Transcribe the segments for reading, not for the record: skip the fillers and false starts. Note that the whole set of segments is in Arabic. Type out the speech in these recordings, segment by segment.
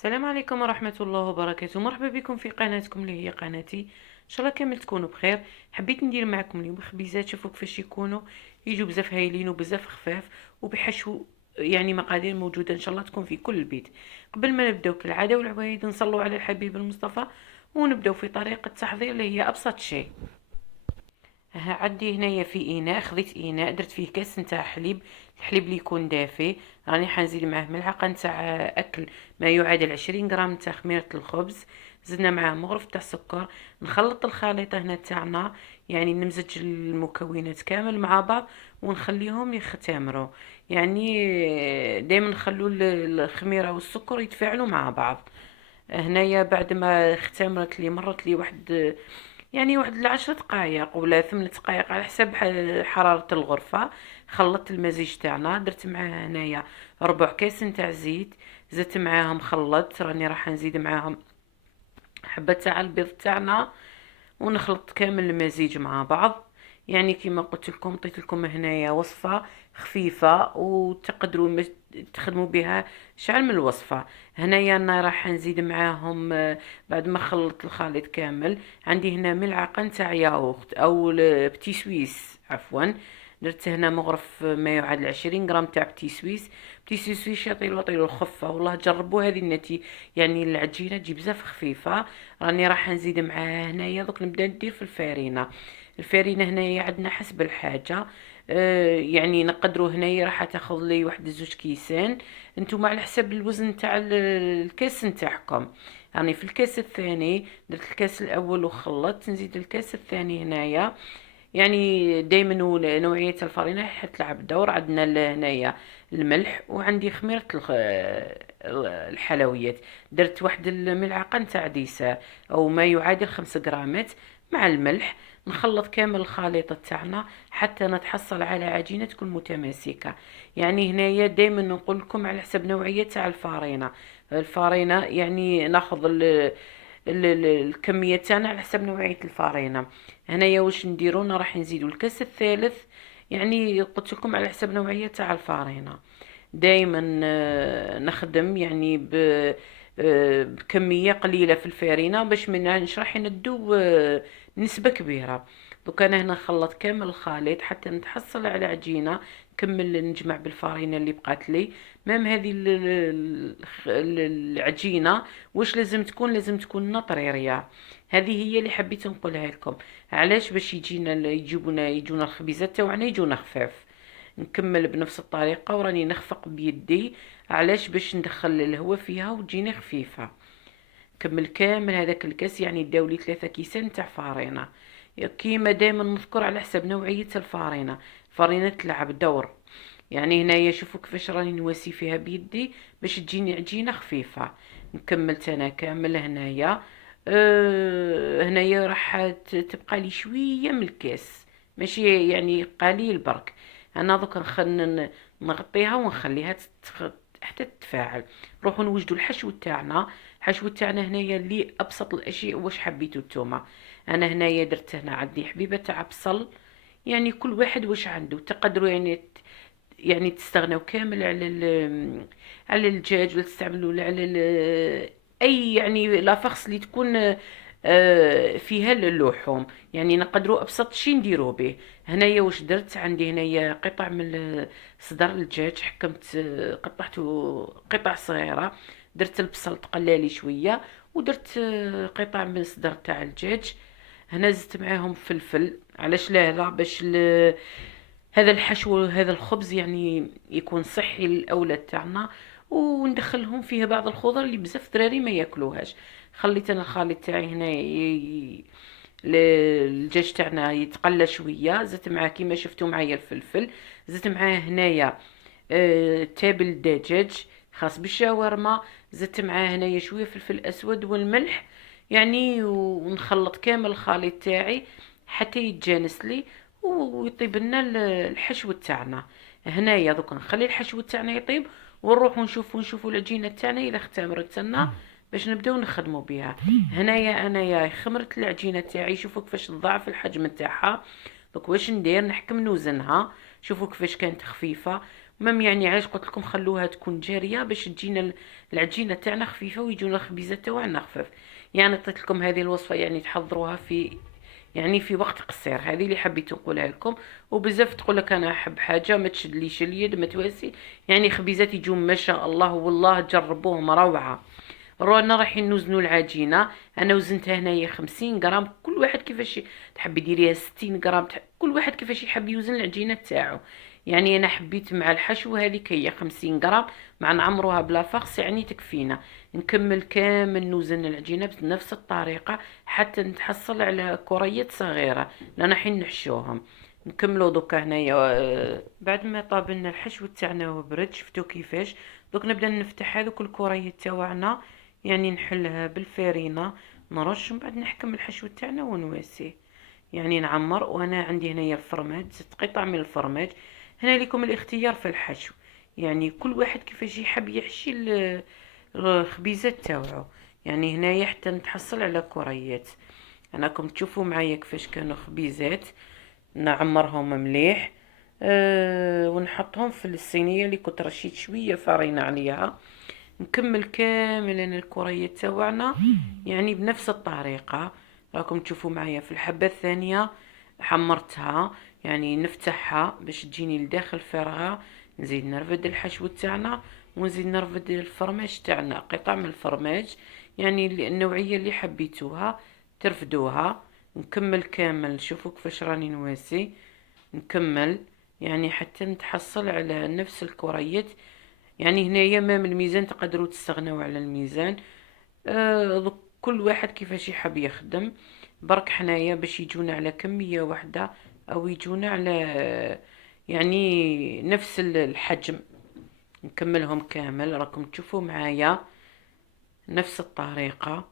السلام عليكم ورحمة الله وبركاته. مرحبا بكم في قناتكم اللي هي قناتي. ان شاء الله كامل تكونوا بخير. حبيت ندير معكم اليوم خبيزات. شوفوا كيفاش يكونوا، يجوا بزاف هايلين وبزاف خفاف وبحشو، يعني مقادير موجودة ان شاء الله تكون في كل البيت. قبل ما نبداو كالعادة والعوايد نصلوا على الحبيب المصطفى ونبداو في طريقة تحضير اللي هي ابسط شيء. ها عندي هنايا في اناء، خذيت اناء درت فيه كاس نتاع حليب. الحليب اللي يكون دافي راني حنزيد معاه ملعقه نتاع اكل ما يعادل 20 غرام نتاع خميره الخبز. زدنا معاه مغرف تاع سكر. نخلط الخليطه هنا تاعنا، يعني نمزج المكونات كامل مع بعض ونخليهم يختمروا. يعني دائما نخلو الخميره والسكر يتفاعلوا مع بعض. هنايا بعد ما اختمرت لي مرت لي واحد، يعني واحد ل10 دقائق ولا 8 دقائق على حسب حرارة الغرفة. خلطت المزيج تاعنا، درت معاه هنايا ربع كاس نتاع زيت. زدت معاهم خلطت، راني راح نزيد معاهم حبة تاع البيض تاعنا ونخلط كامل المزيج مع بعض. يعني كما قلت لكم عطيت لكم هنايا وصفة خفيفة وتقدروا تخدموا بها شعل من الوصفة. هنايا انا راح نزيد معاهم بعد ما خلطت الخليط كامل عندي هنا ملعقة نتاع ياغورت او بتي سويس عفوا. درت هنا مغرف ما يعادل 20 غرام تاع بتي سويس. بتي سويس يطيلو الخفة، والله جربوا هذه النتي، يعني العجينة تجي بزاف خفيفة. راني راح نزيد معاه هنايا دوك نبدا ندير في الفارينة. الفارينة هنايا عندنا حسب الحاجة. يعني نقدروا هنايا راح تاخذ لي واحد زوج كيسان. انتم على حسب الوزن تاع الكاس نتاعكم. يعني في الكاس الثاني درت الكاس الاول وخلطت، نزيد الكاس الثاني هنايا. يعني دايما نوعية الفرينة حتلعب دور. عندنا هنايا الملح وعندي خميرة الحلويات. درت واحد الملعقة نتاع ديسة او ما يعادل 5 غرامات مع الملح. نخلط كامل الخليطة تاعنا حتى نتحصل على عجينة تكون متماسكة. يعني هنايا دايما نقول لكم على حسب نوعية تاع الفرينة. الفرينة يعني ناخذ الكمية تاعنا على حسب نوعية الفرينة. هنايا واش نديرو، راح نزيدو الكاس الثالث. يعني قلت لكم على حسب نوعية تاع الفرينة. دايما نخدم يعني بكمية قليلة في الفارينة باش ما نشرح ندو نسبة كبيرة. دوك انا هنا نخلط كامل الخليط حتى نتحصل على عجينة. نكمل نجمع بالفارينة اللي بقات لي. مام هذه العجينة واش لازم تكون، لازم تكون نطريرية. هذه هي اللي حبيت نقولها لكم. علاش؟ باش يجونا الخبيزات تاوعنا يجونا خفاف. نكمل بنفس الطريقة وراني نخفق بيدي. علاش؟ باش ندخل الهواء فيها وتجيني خفيفة. كمل كامل هذاك الكاس، يعني داولي 3 كيسان تاع فارينة. كيما دائما نذكر على حسب نوعية الفارينة. الفارينة تلعب دور. يعني هنايا شوفوا كيفاش راني نواسي فيها بيدي باش تجيني عجينة خفيفة. نكملت انا كامل هنايا. هنايا راح تبقى لي شوية من الكاس، ماشي يعني قليل برك. انا دوك نغطيها ونخليها حتى تتفاعل. نروحو نوجدو الحشو تاعنا. الحشو تاعنا هنايا اللي ابسط الاشياء واش حبيتو نتوما. انا هنايا درت هنا عندي حبيبه تاع بصل. يعني كل واحد واش عنده تقدروا يعني تستغنوا كامل على الدجاج ولا تستعملوا على اي يعني لافخس اللي تكون فيها اللحوم. يعني نقدروا ابسط شي نديروا به. هنايا واش درت، عندي هنايا قطع من صدر الدجاج حكمت، قطعته قطع صغيره. درت البصل تقلالي شويه ودرت قطع من صدر تاع الدجاج. هنا زدت معاهم فلفل. علاش لا باش هذا الحشو هذا الخبز يعني يكون صحي للاولاد تاعنا. وندخلهم فيه بعض الخضر اللي بزاف دراري ما ياكلوهاش. خليت انا الخليط تاعي هنا الدجاج تاعنا يتقلى شويه. زدت معاه كيما شفتوا معايا الفلفل. زدت معاه هنايا تابل الدجاج خاص بالشاورما. زدت معاه هنايا شويه فلفل اسود والملح. يعني ونخلط كامل الخليط تاعي حتى يتجانس لي ويطيب لنا الحشو تاعنا. هنايا دوك نخلي الحشو تاعنا يطيب ونروحو نشوفو العجينه تاعنا اذا اختمرت لنا باش نبداو نخدمو بها. هنايا انايا خمرت العجينه تاعي. شوفوا كيفاش نضاعف الحجم تاعها. دوك واش ندير، نحكم نوزنها. شوفوا كيفاش كانت خفيفه. المهم يعني علاش قلت لكم خلوها تكون جاريه باش تجينا العجينه تاعنا خفيفه ويجونا الخبيزات تاعنا خفاف. يعني عطيت لكم هذه الوصفه يعني تحضروها في يعني في وقت قصير. هذه اللي حبيت نقولها لكم. وبزاف تقول لك انا احب حاجه ما تشدليش اليد ما تواسي. يعني خبيزات يجون ما شاء الله والله جربوهم روعه. رانا رايحين نوزنوا العجينه. انا وزنتها هنايا 50 غرام. كل واحد كيفاش تحبي ديريها 60 غرام كل واحد كيفاش يحب يوزن العجينه تاعو. يعني انا حبيت مع الحشو هذيك هي 50 غرام مع نعمروها بلا فخس يعني تكفينا. نكمل كامل نوزن العجينه بنفس الطريقه حتى نتحصل على كريات صغيره لان حين نحشوهم. نكملوا دوكا هنايا بعد ما طابلنا الحشو تاعنا وبرد شفتوا كيفاش. دوك نبدا نفتح هذوك الكريات تاعنا يعني نحلها بالفرينه نرش من بعد نحكم الحشو تاعنا ونواسيه. يعني نعمر. وانا عندي هنايا الفرماج 6 قطع من الفرماج. هنا لكم الاختيار في الحشو. يعني كل واحد كيفاش يحب يحشي الخبيزات تاوعو. يعني هنايا حتى نتحصل على كريات. انا راكم تشوفوا معايا كيفاش كانوا خبيزات. نعمرهم مليح. ونحطهم في الصينيه اللي كنت رشيت شويه فرينه عليها. نكمل كامل الكريات تاوعنا يعني بنفس الطريقه. راكم تشوفوا معايا في الحبه الثانيه حمرتها. يعني نفتحها باش تجيني لداخل فرغه. نزيد نرفد الحشو تاعنا ونزيد نرفد الفرماج تاعنا قطع من الفرماج. يعني النوعيه اللي حبيتوها ترفدوها. نكمل كامل. شوفوا كيفاش راني نواسي. نكمل يعني حتى نتحصل على نفس الكريات. يعني هنايا ما من الميزان تقدروا تستغنوا على الميزان. كل واحد كيفاش يحب يخدم. برك حنايا باش يجونا على كمية واحدة او يجونا على يعني نفس الحجم. نكملهم كامل. راكم تشوفوا معايا نفس الطريقة.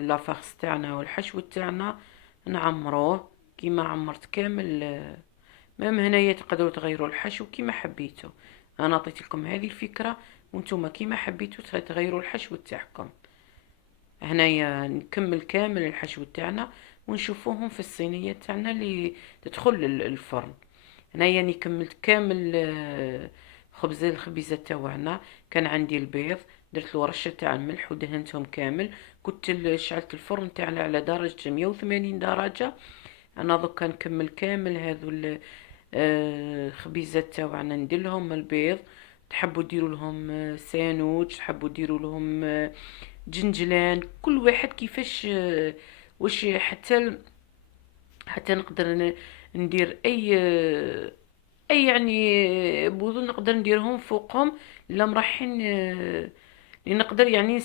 لافاغس تاعنا والحشو تاعنا نعمروه كيما عمرت كامل. مام هنايا تقدروا تغيروا الحشو كيما حبيتوا. انا عطيت لكم هذه الفكره وانتم كيما حبيتوا تغيروا الحشو تاعكم. هنايا نكمل كامل الحشو تاعنا ونشوفوهم في الصينيه تاعنا اللي تدخل الفرن. هنايا اني كملت كامل خبز الخبيزه تاعنا. كان عندي البيض درت له رشه تاع الملح ودهنتهم كامل. كنت شعلت الفرن تاعنا على درجه 180 درجه. انا دوكا نكمل كامل هذو الخبيزات تاعنا ندير لهم البيض. تحبوا ديروا لهم ساندويتش تحبوا ديروا لهم جنجلان كل واحد كيفاش واش حتى نقدر ندير اي يعني بوذو نقدر نديرهم فوقهم. لا مرحين اللي نقدر يعني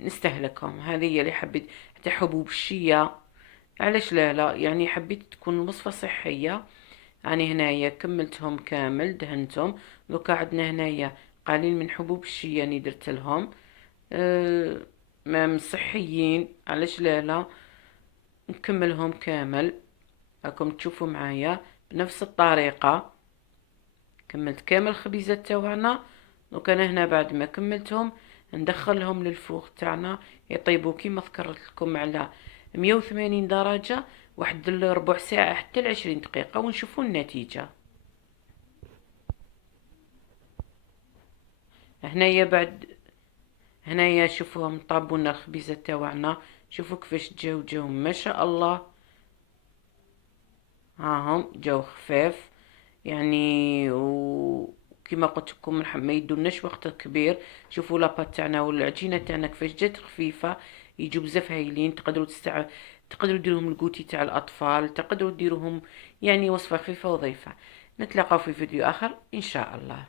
نستهلكهم. هذه هي اللي حبيت. حتى حبوب الشيا علاش لا يعني حبيت تكون وصفة صحية. يعني هنايا كملتهم كامل دهنتهم. دوكا عندنا هنايا قليل من حبوب الشيا يعني درت لهم. أه ما صحيين علاش لا نكملهم كامل. راكم تشوفوا معايا بنفس الطريقة. كملت كامل الخبيزات تاعنا. دوكا انا هنا بعد ما كملتهم ندخلهم للفوغ تاعنا يطيبوا كيما ذكرت لكم على 180 درجة واحد ربع ساعة حتى 20 دقيقة ونشوفوا النتيجة. هنايا بعد هنايا شوفوهم طابونا الخبيزة تاوعنا. شوفوا كيفاش جاو ما شاء الله. هاهم جاو خفاف يعني. وكما قلت لكم ما يدوناش وقت كبير. شوفوا لاباط تاعنا والعجينه تاعنا كيفاش جات خفيفه. يجوا بزاف هايلين. تقدروا ديروهم الكوتي تاع الاطفال. تقدروا ديروهم يعني وصفه خفيفه وظيفه. نتلاقاو في فيديو اخر ان شاء الله.